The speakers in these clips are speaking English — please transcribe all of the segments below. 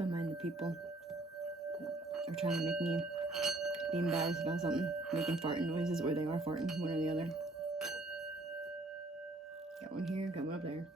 Don't mind the people that are trying to make me be embarrassed about something, making farting noises, or they are farting, one or the other. Got one here, got one up there.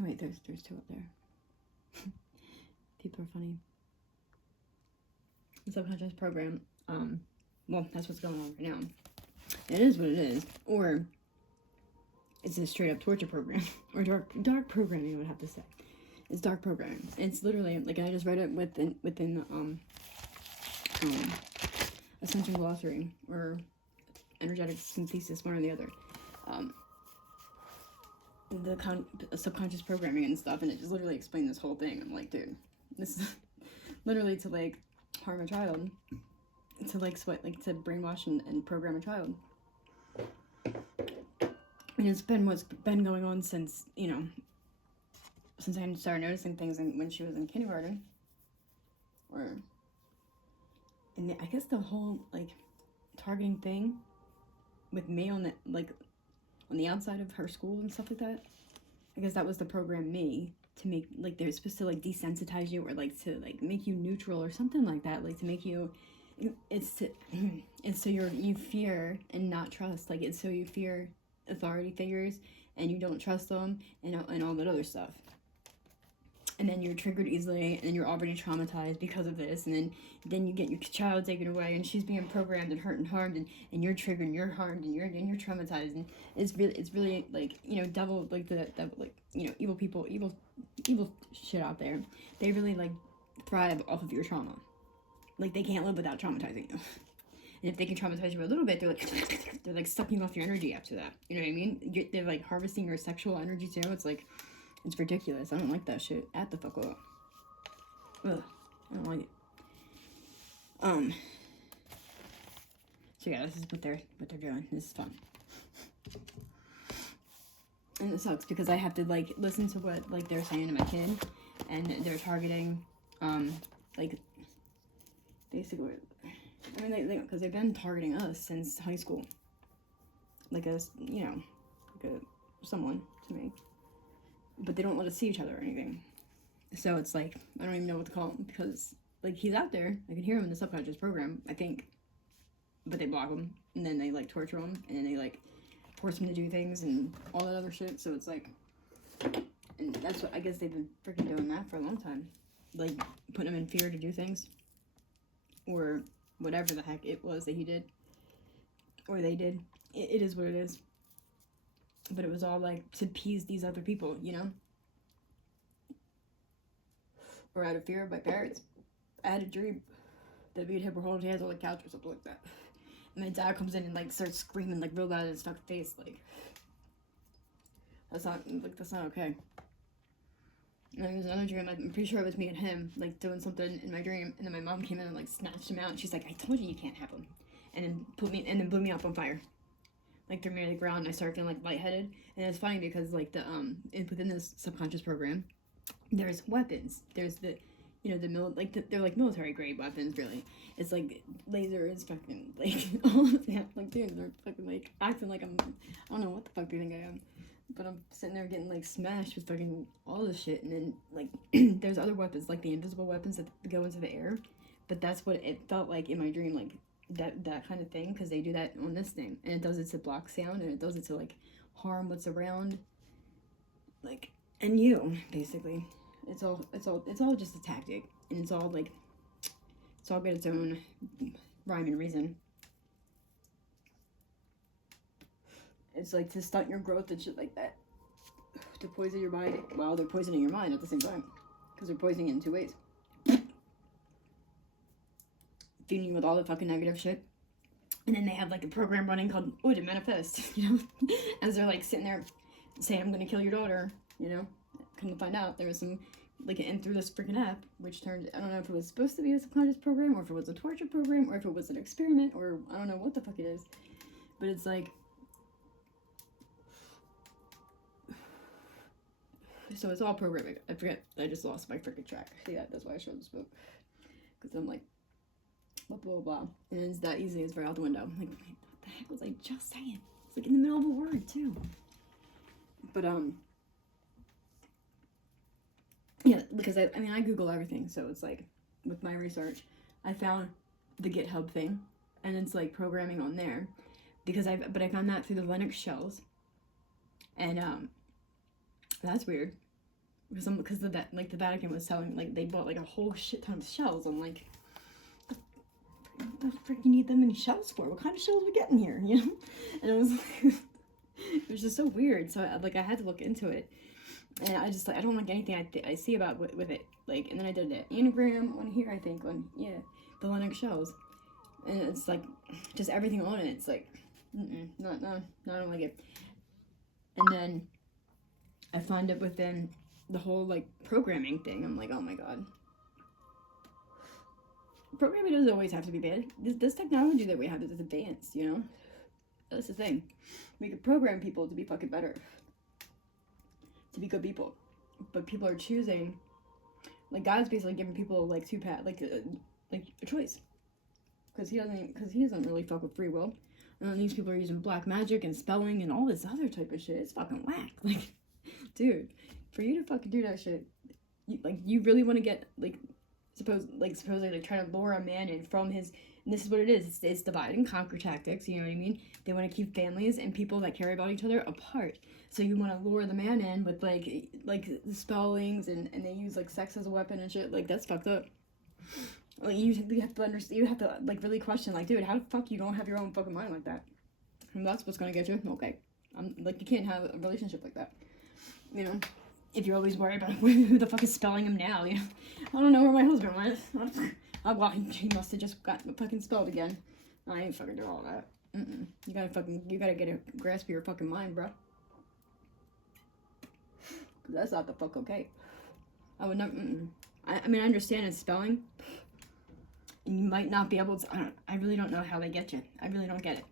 Oh wait, there's two up there. People are funny. The subconscious program, well, that's what's going on right now. It is what it is. Or it's a straight up torture program. Or dark programming, I would have to say. It's dark programming. It's literally, like, I just read it within Ascension Glossary, or Energetic Synthesis, one or the other. The subconscious programming and stuff, and it just literally explained this whole thing. I'm like, dude, this is literally to, like, harm a child, to, like, to brainwash and program a child. And it's been what's been going on since, you know, since I started noticing things when she was in kindergarten, and I guess the whole, like, targeting thing with me on the outside of her school and stuff like that. I guess that was to program me to make, like, they're supposed to, like, desensitize you, or, like, to, like, make you neutral or something like that, like, to make you, it's so you fear and not trust, like, it's so you fear authority figures and you don't trust them, and all that other stuff. And then you're triggered easily, and you're already traumatized because of this, and then you get your child taken away, and she's being programmed and hurt and harmed, and you're triggered and you're harmed, and you're traumatized, and it's really like, you know, double, like, the like, you know, evil people, evil shit out there. They really, like, thrive off of your trauma. Like, they can't live without traumatizing you. And if they can traumatize you a little bit, they're like sucking off your energy after that. You know what I mean? They're like harvesting your sexual energy too. It's like, it's ridiculous. I don't like that shit. At the fuck up. Ugh. I don't like it. So yeah, this is what they're doing. This is fun. And it sucks because I have to, like, listen to what, like, they're saying to my kid, and they're targeting, like, basically, I mean, because they've been targeting us since high school. Like, you know, like someone to me. But they don't let us see each other or anything. So it's like, I don't even know what to call him, because, like, he's out there. I can hear him in the subconscious program, I think. But they block him, and then they, like, torture him, and then they, like, force him to do things and all that other shit. So it's like, and that's what, I guess they've been freaking doing that for a long time. Like, putting him in fear to do things. Or whatever the heck it was that he did. Or they did. It is what it is. But it was all, like, to appease these other people, you know? Or out of fear of my parents. I had a dream that we'd hit her holding hands on the couch or something like that. And my dad comes in and, like, starts screaming, like, real loud in his fucking face, like, that's not okay. And there was another dream, I'm pretty sure it was me and him, like, doing something in my dream, and then my mom came in and, like, snatched him out, and she's like, I told you can't have him. And then blew me up on fire. Like, threw me to the ground, and I started feeling, like, lightheaded. And it's funny because, like, within this subconscious program, there's weapons. There's the, you know, they're like military grade weapons, really. It's like lasers, fucking, like, all of that. Like, dude, they're fucking, like, acting like I don't know what the fuck they think I am. But I'm sitting there getting, like, smashed with fucking all this shit. And then, like, there's other weapons, like the invisible weapons that go into the air. But that's what it felt like in my dream, like, that kind of thing, because they do that on this thing, and it does it to block sound, and it does it to, like, harm what's around, like, and you, basically. It's all just a tactic, and it's all, like, it's all got its own rhyme and reason. It's like to stunt your growth and shit like that, to poison your body while they're poisoning your mind at the same time, because they're poisoning it in two ways. Feeding you with all the fucking negative shit, and then they have, like, a program running called to Manifest, you know, as they're, like, sitting there saying, I'm gonna kill your daughter, you know. Come to find out, there was some like, and through this freaking app, which turned, I don't know if it was supposed to be a subconscious program, or if it was a torture program, or if it was an experiment, or I don't know what the fuck it is. But it's like, so it's all programming. I forget, I just lost my freaking track. See that? That's why I showed this book. Because I'm like, blah, blah, blah. And it's that easy, it's right out the window. I'm like, what the heck was I just saying? It's like in the middle of a word, too. But, yeah, because I mean, I Google everything, so it's like, with my research, I found the GitHub thing, and it's like programming on there, because I found that through the Linux shells, and that's weird, because the Vatican was selling, like, they bought like a whole shit ton of shells. I'm like, what the frick you need that many shells for? What kind of shells are we getting here, you know? And it was like, it was just so weird. So I had to look into it. And I just, like, I don't like anything I see about with it. Like, and then I did an anagram on here, I think, on, yeah, the Linux shells. And it's like, just everything on it. It's like, no, I don't like it. And then I find it within the whole, like, programming thing. I'm like, oh my god. Programming doesn't always have to be bad. This technology that we have is advanced, you know? That's the thing. We can program people to be fucking better. To be good people, but people are choosing, like, God's basically giving people like two paths, like a choice, because he doesn't really fuck with free will, and then these people are using black magic and spelling and all this other type of shit. It's fucking whack. Like, dude, for you to fucking do that shit, you really want to get supposedly like trying to lure a man in from his. And this is what it is. It's divide and conquer tactics. You know what I mean? They want to keep families and people that care about each other apart. So you want to lure the man in with like the spellings, and they use like sex as a weapon and shit. Like, that's fucked up. Like, you have to understand. You have to like really question, like, dude, how the fuck you don't have your own fucking mind like that? And that's what's gonna get you. Okay, like, you can't have a relationship like that. You know, if you're always worried about who the fuck is spelling him now. You know, I don't know where my husband went. Oh, well, he must have just got fucking spelled again. I ain't fucking doing all that. You gotta get a grasp of your fucking mind, bro. That's not the fuck okay. I would never. I mean, I understand it's spelling. You might not be able to. I really don't know how they get you. I really don't get it.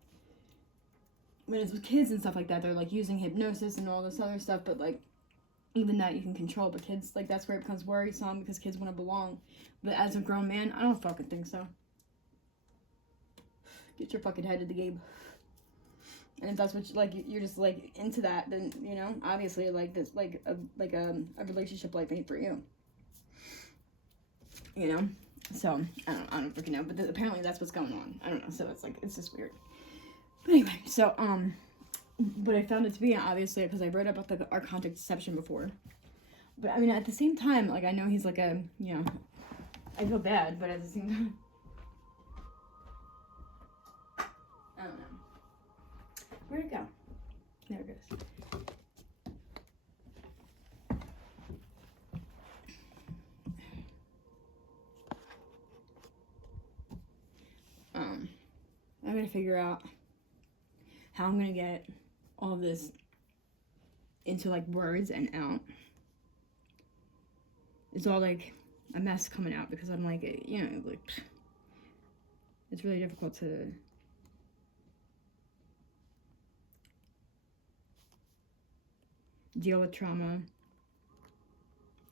When it's with kids and stuff like that, they're like using hypnosis and all this other stuff, but like, even that you can control. But kids, like, that's where it becomes worrisome, because kids want to belong. But as a grown man, I don't fucking think so. Get your fucking head in the game. And if that's what you're just like into that, then, you know, obviously, like, this, like a relationship like ain't for you. You know, so I don't freaking know. But apparently that's what's going on. I don't know. So it's like, it's just weird. But anyway, so but I found it to be, obviously, because I read about our contact deception before. But I mean, at the same time, like, I know he's like a, you know, I feel bad, but at the same time, I don't know. Where'd it go? There it goes. I gotta figure out how I'm gonna get all this into like words and out. It's all like a mess coming out, because I'm like, you know, like, it's really difficult to deal with trauma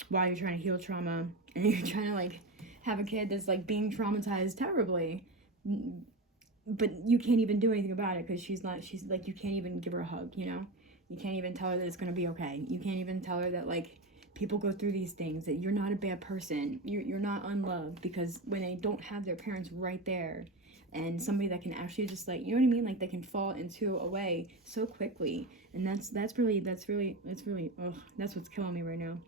while you're trying to heal trauma, and you're trying to like have a kid that's like being traumatized terribly, but you can't even do anything about it, because she's like, you can't even give her a hug, you know? You can't even tell her that it's gonna be okay. You can't even tell her that, like, people go through these things, that you're not a bad person, you're not unloved, because when they don't have their parents right there, and somebody that can actually just, like, you know what I mean, like, they can fall into a way so quickly, and that's really ugh, that's what's killing me right now.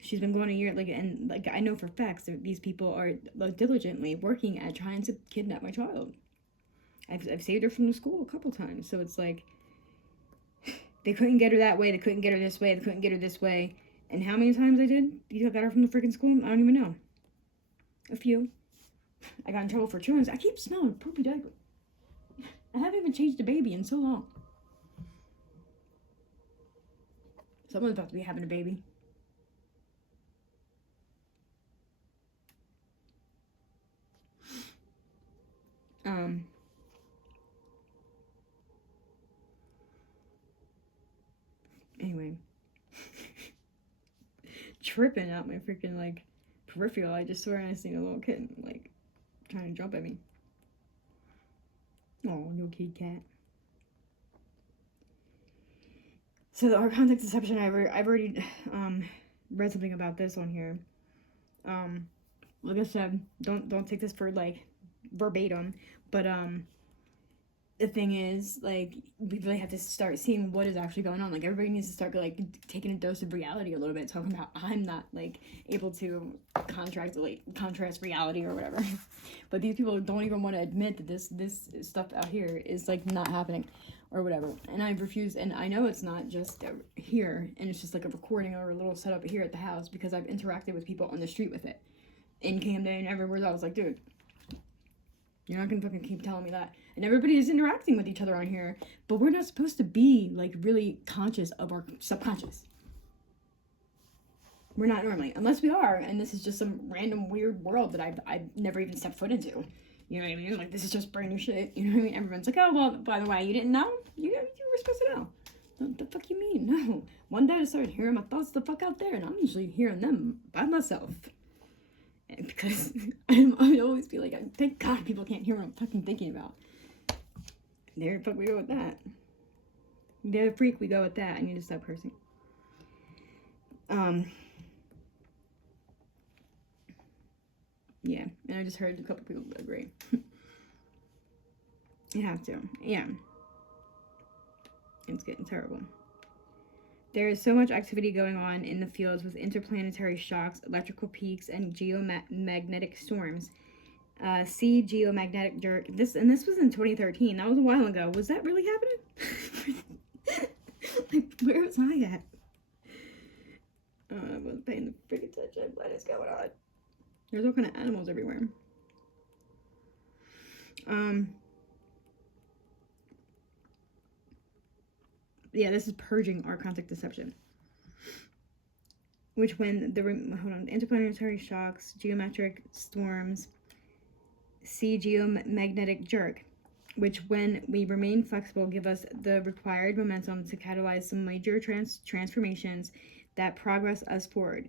She's been going a year, like, and like, I know for facts that these people are like, diligently working at trying to kidnap my child. I've saved her from the school a couple times, so it's like, they couldn't get her that way, they couldn't get her this way, they couldn't get her this way. And how many times I did? You got her from the freaking school? I don't even know. A few. I got in trouble for chewing. I keep smelling a poopy diaper. I haven't even changed a baby in so long. Someone's about to be having a baby. tripping out my freaking, like, peripheral. I just swear I seen a little kitten, like, trying to jump at me. Oh, little kitty cat. So the art context deception, I've already read something about this on here. Like I said, don't take this for like verbatim, but the thing is, like, we really have to start seeing what is actually going on. Like, everybody needs to start like taking a dose of reality a little bit, talking about I'm not like able to contrast reality or whatever. But these people don't even want to admit that this stuff out here is like not happening or whatever. And I refuse, and I know it's not just here, and it's just like a recording or a little setup here at the house, because I've interacted with people on the street with it. In Camden and everywhere, I was like, dude, you're not gonna fucking keep telling me that. And everybody is interacting with each other on here, but we're not supposed to be like really conscious of our subconscious. We're not normally, unless we are, and this is just some random weird world that I've never even stepped foot into. You know what I mean? Like, this is just brand new shit. You know what I mean? Everyone's like, oh, well, by the way, you didn't know? You were supposed to know. What the fuck you mean? No. One day I started hearing my thoughts the fuck out there, and I'm usually hearing them by myself. And because I would always be like, thank God people can't hear what I'm fucking thinking about. There the fuck we go with that. There the freak we go with that. I need to stop cursing. Yeah, and I just heard a couple people agree. You have to. Yeah. It's getting terrible. There is so much activity going on in the fields with interplanetary shocks, electrical peaks, and geomagnetic storms. See geomagnetic jerk. This was in 2013. That was a while ago. Was that really happening? Like, where was I at? I wasn't paying the freaking attention. What is going on? There's all kind of animals everywhere. Yeah, this is purging our contact deception. Which when interplanetary shocks, geometric storms, see geomagnetic jerk, which when we remain flexible give us the required momentum to catalyze some major transformations that progress us forward.